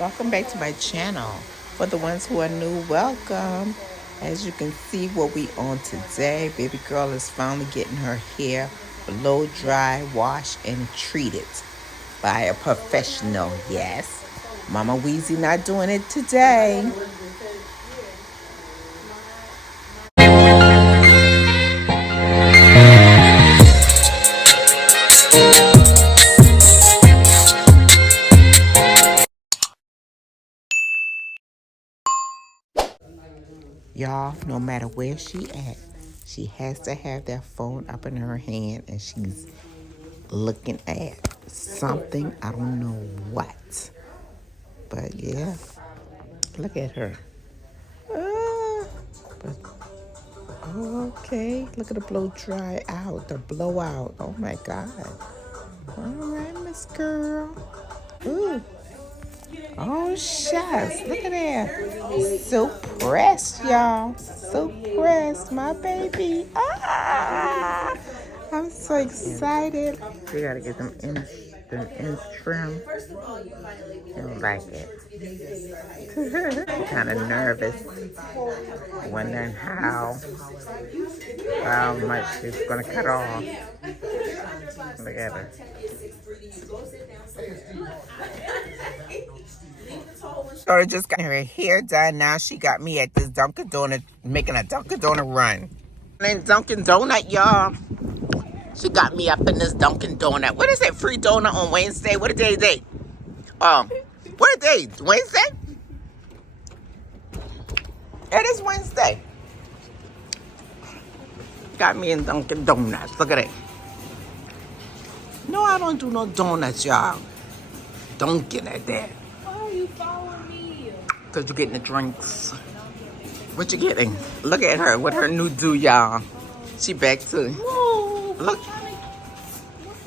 Welcome back to my channel. For the ones who are new, welcome. As you can see what we on today, baby girl is finally getting her hair blow dry, washed, and treated by a professional. Yes, Mama Weesie not doing it today. Y'all, no matter where she at, she has to have that phone up in her hand and she's looking at something. I don't know what. But yeah, look at her. But okay, look at the blow dry out, the blowout. Oh my God. All right, Miss Girl. Ooh. Oh, shucks. Look at that. So pressed, y'all. So pressed, my baby. Ah! I'm so excited. We gotta get them ends trim. I don't like it. Kind of nervous. Wondering how much she's gonna cut off. Look at her. Daughter just got her hair done. Now she got me at this Dunkin' Donut, making a Dunkin' Donut run. And Dunkin' Donut, y'all. She got me up in this Dunkin' Donut. What is it? Free donut on Wednesday? What a day is it? What a day? Wednesday? It is Wednesday. Got me in Dunkin' Donuts. Look at it. No, I don't do no donuts, y'all. Dunkin' at that. Why are you following me? Because you're getting the drinks. What you getting? Look at her with her new do, y'all. She back too. Whoa! Look.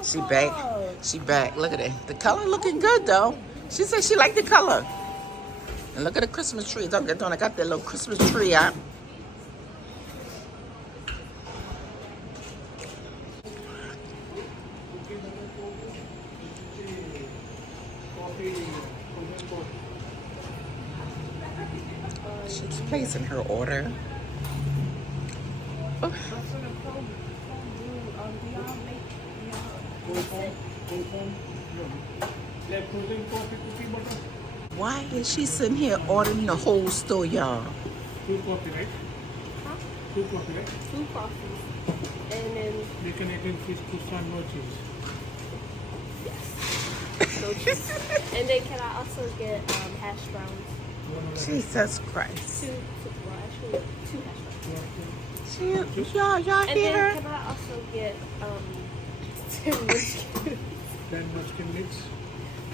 She back. She back. Look at it. The color looking good though. She said she liked the color. And look at the Christmas tree. Don't get done. I got that little Christmas tree out. She's placing her order. Oh. Why is she sitting here ordering the whole store, y'all? Two coffee, right? Huh? Two coffee, right? 2 coffees. And then... Bacon, egg, and fish, croissant, no cheese. Yes. No cheese. And then can I also get hash browns? Jesus Christ. Well, actually, 2 hash browns. Y'all And hear then her? can I also get 10 munchkins? 10 munchkin mix.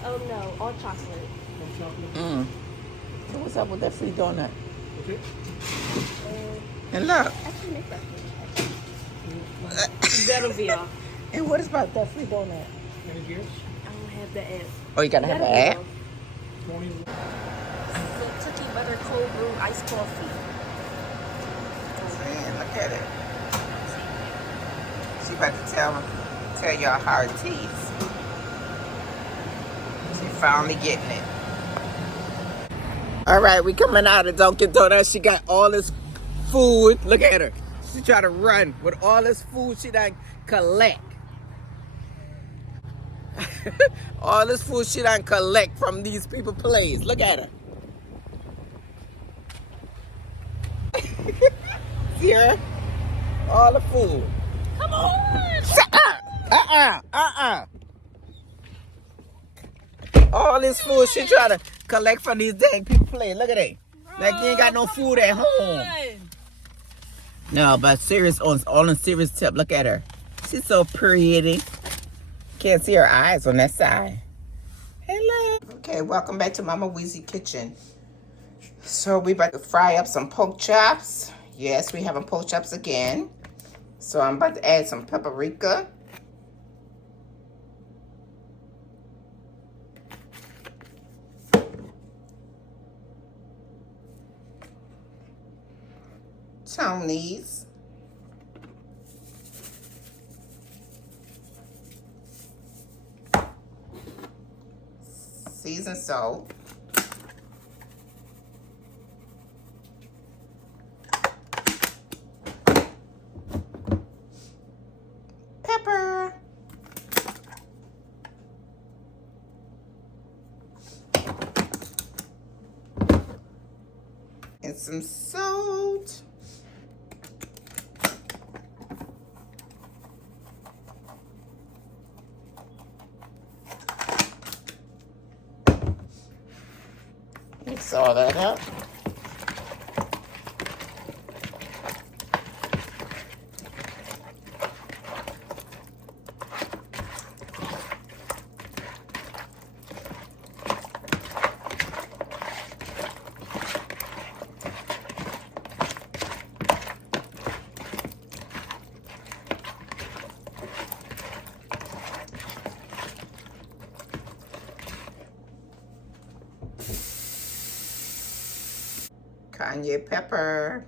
Oh no, all chocolate. Or chocolate. So what's up with that free donut? Okay. And look. Actually, make that for me. That'll be all. And what is about that free donut? Anything else? I don't have the app. Oh, you gotta have an app? Morning. So, cookie butter cold brew iced coffee. Man, look at it. She about to tell y'all how it tastes. She finally getting it. All right, we coming out of Dunkin' Donuts. She got all this food. Look at her. She try to run with all this food she done collect. All this food she done collect from these people's place. Look at her. See her? All the food. Come on! All this food she trying to collect from these dang people play. Look at that. Like you ain't got no food at home. No, but serious on a serious tip, look at her. She's so pretty. Can't see her eyes on that side. Hello. Okay, welcome back to Mama Weesie Kitchen. So we about to fry up some pork chops. Yes, we having pork chops again. So I'm about to add some paprika. Tony's. Seasoned salt. And some salt. Mix all that up. Cayenne pepper.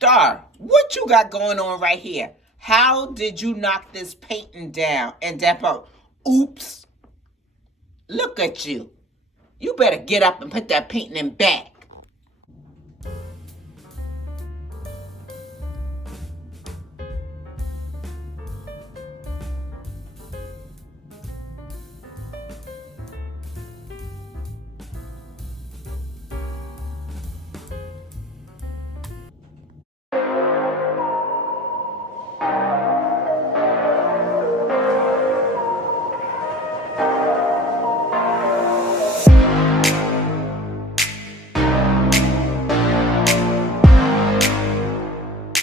Star, what you got going on right here? How did you knock this painting down and that part? Oops. Look at you. You better get up and put that painting back.